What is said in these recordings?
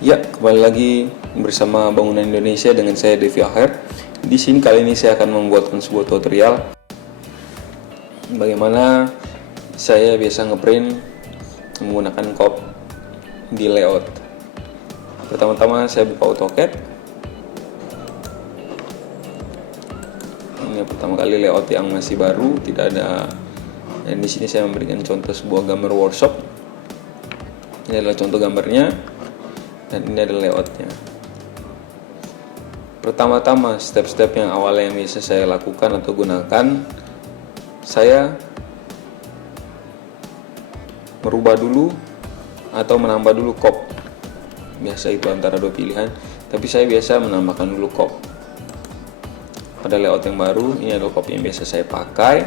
Ya, kembali lagi bersama Bangunan Indonesia dengan saya Devi Aher. Di sini kali ini saya akan membuatkan sebuah tutorial bagaimana saya biasa ngeprint menggunakan cop di layout. Pertama-tama saya buka AutoCAD. Ini pertama kali layout yang masih baru, tidak ada. Dan di sini saya memberikan contoh sebuah gambar workshop. Ini adalah contoh gambarnya. Dan ini adalah layoutnya. Pertama-tama step-step yang awal yang bisa saya lakukan atau gunakan, saya merubah dulu atau menambah dulu cop. Biasa itu antara dua pilihan, tapi saya biasa menambahkan dulu cop. Pada layout yang baru, ini adalah cop yang biasa saya pakai.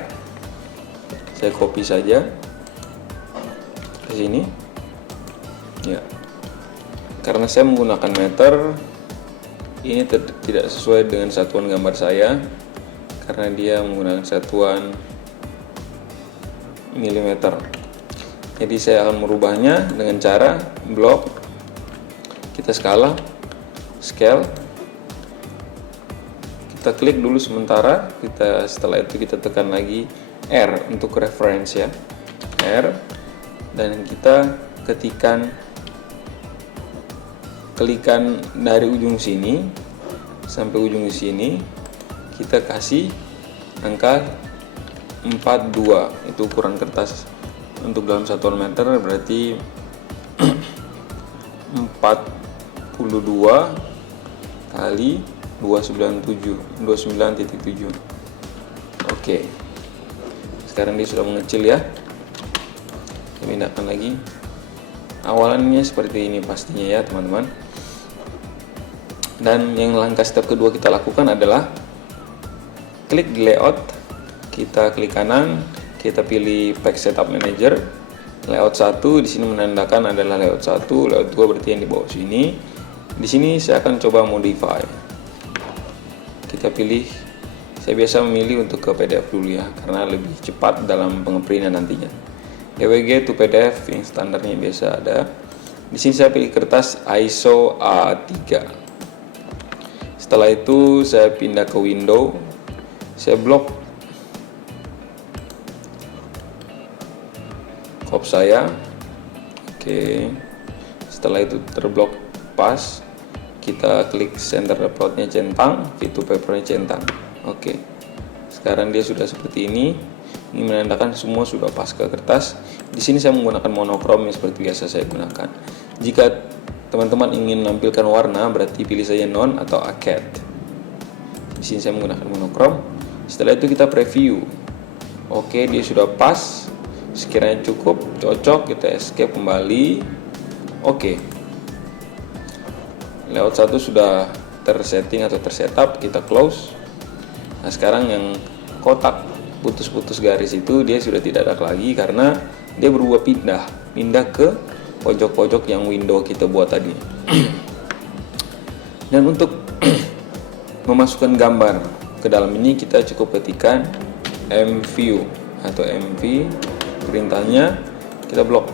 Saya copy saja ke sini. Ya. Karena saya menggunakan meter, ini tidak sesuai dengan satuan gambar saya, karena dia menggunakan satuan milimeter. Jadi saya akan merubahnya dengan cara blok, kita scale, kita klik dulu sementara, setelah itu kita tekan lagi R untuk reference ya, R, dan kita kelikan dari ujung sini sampai ujung sini, kita kasih angka 42, itu ukuran kertas untuk dalam satuan meter, berarti 42 kali 29.7. Oke, sekarang dia sudah mengecil ya. Kita pindahkan lagi. Awalannya seperti ini pastinya ya teman-teman. Dan yang langkah step kedua kita lakukan adalah klik di layout, kita klik kanan, kita pilih Page Setup Manager, layout 1 di sini menandakan adalah layout 1, layout 2 berarti yang di bawah sini. Di sini saya akan coba modify. Kita pilih, saya biasa memilih untuk ke PDF dulu ya, karena lebih cepat dalam pengeprintan nantinya. DWG to PDF yang standarnya biasa ada. Di sini saya pilih kertas ISO A3. Setelah itu saya pindah ke window, saya blok cop saya. Oke. Setelah itu terblok pas, kita klik center plotnya centang, fit to papernya centang. Oke. Sekarang dia sudah seperti ini. Ini menandakan semua sudah pas ke kertas. Di sini saya menggunakan monokrom yang seperti biasa saya gunakan. Jika teman-teman ingin menampilkan warna, berarti pilih saja non atau arcade. Di sini saya menggunakan monokrom. Setelah itu kita preview. Oke, dia sudah pas. Sekiranya cukup, cocok, kita escape kembali. Oke. Layout 1 sudah tersetting atau tersetup, kita close. Nah, sekarang yang kotak putus-putus garis itu dia sudah tidak ada lagi karena dia berubah pindah ke pojok-pojok yang window kita buat tadi. Dan untuk memasukkan gambar ke dalam ini kita cukup ketikkan mview atau mv, perintahnya kita blok.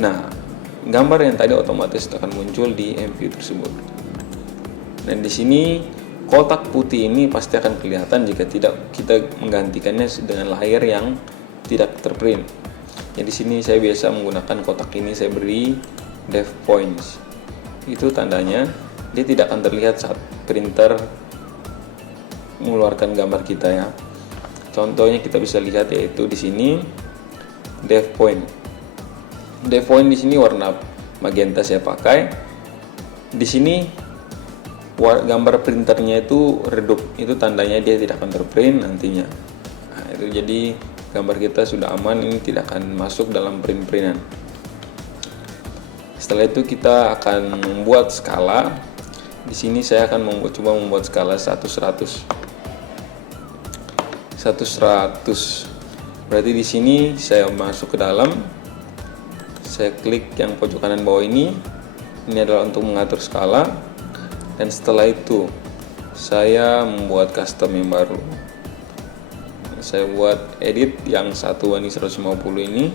Nah, gambar yang tadi otomatis akan muncul di mview tersebut. Dan di sini kotak putih ini pasti akan kelihatan jika tidak kita menggantikannya dengan layar yang tidak terprint. Jadi di sini saya biasa menggunakan kotak ini, saya beri dev points. Itu tandanya dia tidak akan terlihat saat printer mengeluarkan gambar kita ya. Contohnya kita bisa lihat yaitu di sini dev point. Dev point di sini warna magenta saya pakai. Di sini gambar printernya itu redup, itu tandanya dia tidak akan terprint nantinya. Nah, itu jadi gambar kita sudah aman, ini tidak akan masuk dalam print-printan. Setelah itu kita akan membuat skala. Di sini saya akan coba membuat skala 1/100. Berarti di sini saya masuk ke dalam. Saya klik yang pojok kanan bawah ini. Ini adalah untuk mengatur skala. Dan setelah itu saya membuat custom yang baru. Saya buat edit yang satuan 150 ini.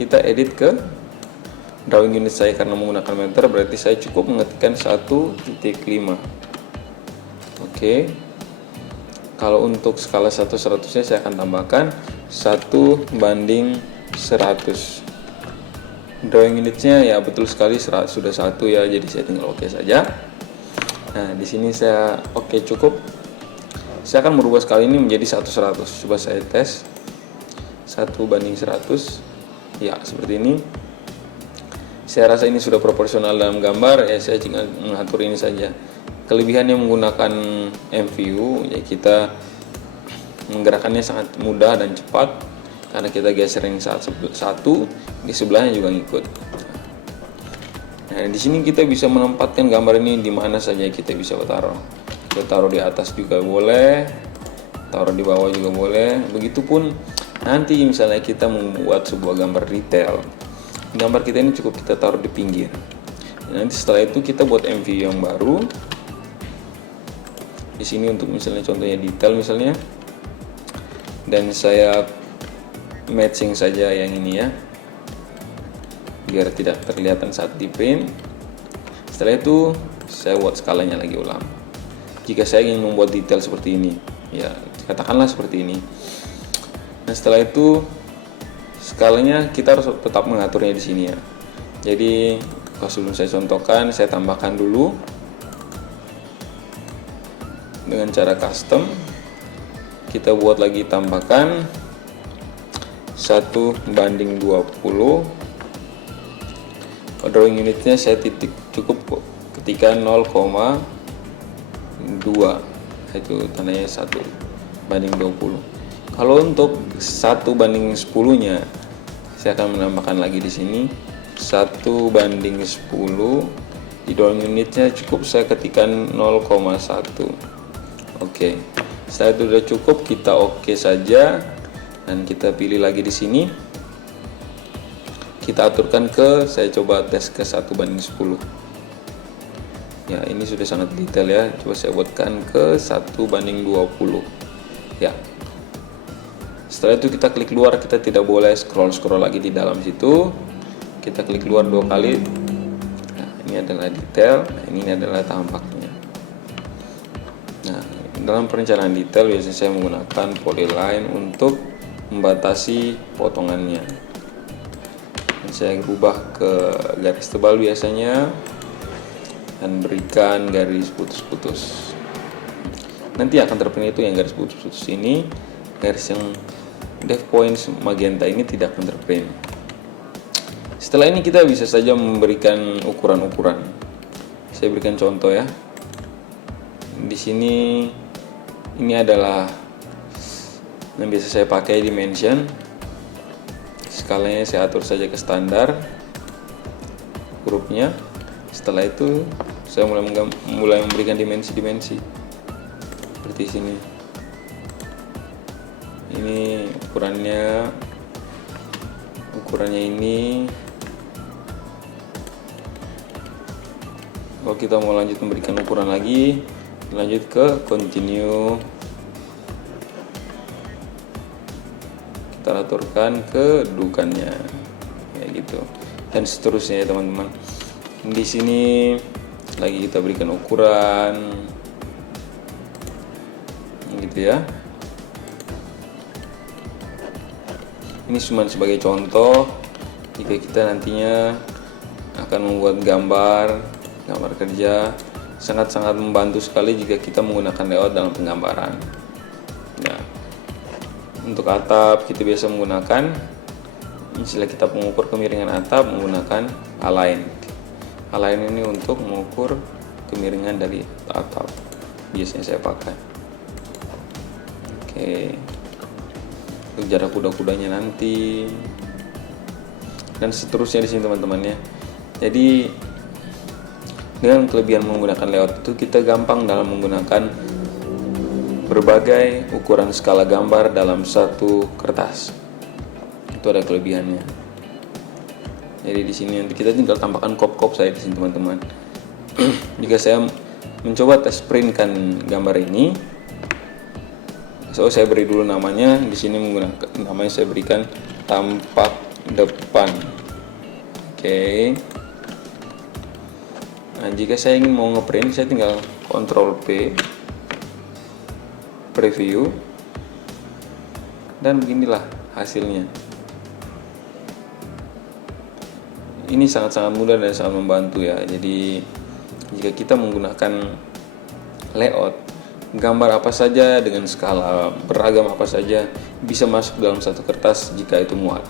Kita edit ke drawing unit saya karena menggunakan meter, berarti saya cukup mengetikkan 1.5. Oke. Kalau untuk skala 1/100-nya saya akan tambahkan 1/100. Drawing unitnya ya betul sekali sudah 1 ya, jadi saya tinggal oke saja. Nah, di sini saya oke cukup. Saya akan merubah skala ini menjadi 1/100. Coba saya tes. 1/100. Ya, seperti ini. Saya rasa ini sudah proporsional dalam gambar, ya saya tinggal mengatur ini saja. Kelebihannya menggunakan MVU, ya kita menggerakkannya sangat mudah dan cepat karena kita geser yang satu, di sebelahnya juga ngikut. Nah, di sini kita bisa menempatkan gambar ini di mana saja kita bisa taruh. Kita taruh di atas juga boleh, taruh di bawah juga boleh. Begitupun nanti misalnya kita membuat sebuah gambar detail, gambar kita ini cukup kita taruh di pinggir. Nanti setelah itu kita buat MVU yang baru. Di sini untuk misalnya contohnya detail misalnya, dan saya matching saja yang ini ya, biar tidak terlihatan saat di print. Setelah itu saya buat skalanya lagi ulang. Jika saya ingin membuat detail seperti ini, ya katakanlah seperti ini. Nah, setelah itu skalanya kita harus tetap mengaturnya di sini ya. Jadi kalau sebelum saya contohkan, saya tambahkan dulu dengan cara custom. Kita buat lagi tambahkan 1/20. Drawing unitnya saya cukup ketika 0,2, itu tandanya 1/20. Kalau untuk 1/10 nya saya akan menambahkan lagi di sini 1/10. Di drawing unitnya cukup saya ketikkan 0,1. Oke. Setelah itu sudah cukup, kita oke saja dan kita pilih lagi di sini. Kita aturkan ke, saya coba tes ke 1/10. Ya, ini sudah sangat detail ya. Coba saya buatkan ke 1/20. Ya. Setelah itu kita klik luar, kita tidak boleh scroll lagi di dalam situ. Kita klik luar 2 kali. Nah, ini adalah detail, nah, ini adalah tampaknya. Nah, dalam perencanaan detail biasanya saya menggunakan polyline untuk membatasi potongannya. Dan saya rubah ke garis tebal biasanya dan berikan garis putus-putus. Nanti akan terprint itu yang garis putus-putus ini, garis yang depth point magenta ini tidak akan terprint. Setelah ini kita bisa saja memberikan ukuran-ukuran. Saya berikan contoh ya. Di sini ini adalah yang biasa saya pakai dimension. Skalanya saya atur saja ke standar hurufnya. Setelah itu saya mulai memberikan dimensi-dimensi seperti sini. Ini ukurannya ini. Kalau kita mau lanjut memberikan ukuran lagi, lanjut ke continue. Kita aturkan kedudukannya kayak gitu dan seterusnya ya teman-teman. Di sini lagi kita berikan ukuran gitu ya. Ini cuma sebagai contoh jika kita nantinya akan membuat gambar kerja. Sangat-sangat membantu sekali jika kita menggunakan layout dalam penggambaran. Nah, untuk atap kita biasa menggunakan, misalnya kita mengukur kemiringan atap menggunakan align. Align ini untuk mengukur kemiringan dari atap. Biasanya saya pakai. Oke. Untuk jarak kuda-kudanya nanti dan seterusnya di sini teman-teman ya. Jadi dengan kelebihan menggunakan layout itu kita gampang dalam menggunakan berbagai ukuran skala gambar dalam satu kertas. Itu ada kelebihannya. Jadi di sini nanti kita tinggal tambahkan kop-kop saya di sini teman-teman. Jika saya mencoba tes printkan gambar ini, saya beri dulu namanya. Di sini menggunakan namanya saya berikan tampak depan. Oke. Nah, jika saya ingin mau ngeprint, saya tinggal Ctrl P, preview, dan beginilah hasilnya. Ini sangat-sangat mudah dan sangat membantu ya. Jadi jika kita menggunakan layout, gambar apa saja dengan skala beragam apa saja bisa masuk dalam satu kertas jika itu muat.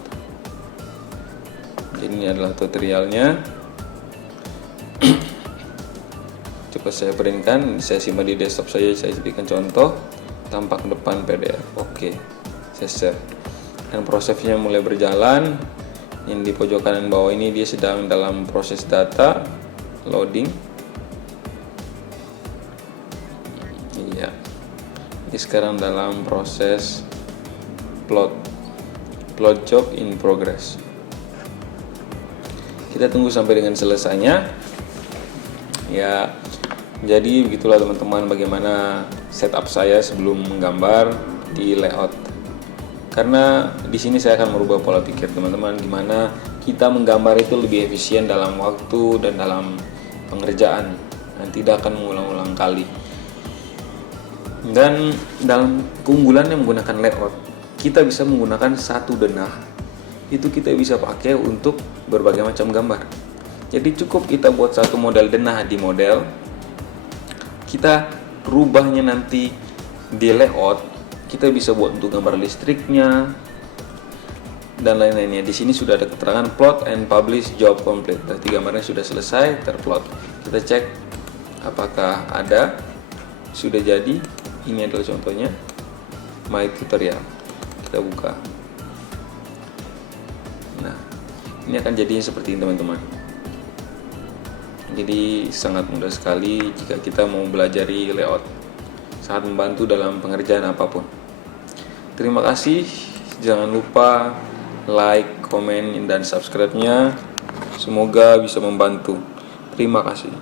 Jadi ini adalah tutorialnya. Coba saya printkan, saya simpan di desktop saya berikan contoh tampak depan PDF. Oke, saya share. Dan prosesnya mulai berjalan. Yang di pojok kanan bawah ini dia sedang dalam proses data loading. Iya. Ini sekarang dalam proses plot job in progress. Kita tunggu sampai dengan selesainya. Ya, jadi begitulah teman-teman bagaimana setup saya sebelum menggambar di layout. Karena di sini saya akan merubah pola pikir teman-teman, gimana kita menggambar itu lebih efisien dalam waktu dan dalam pengerjaan dan tidak akan mengulang-ulang kali. Dan dalam keunggulannya menggunakan layout, kita bisa menggunakan satu denah. Itu kita bisa pakai untuk berbagai macam gambar. Jadi cukup kita buat satu model denah di model, kita rubahnya nanti di layout, kita bisa buat untuk gambar listriknya dan lain-lainnya. Di sini sudah ada keterangan plot and publish job complete. Berarti gambarnya sudah selesai terplot. Kita cek apakah ada, sudah jadi. Ini adalah contohnya my tutorial. Kita buka. Nah, ini akan jadinya seperti ini teman-teman. Jadi sangat mudah sekali jika kita mau belajar layout. Sangat membantu dalam pengerjaan apapun. Terima kasih. Jangan lupa like, komen, dan subscribe-nya. Semoga bisa membantu. Terima kasih.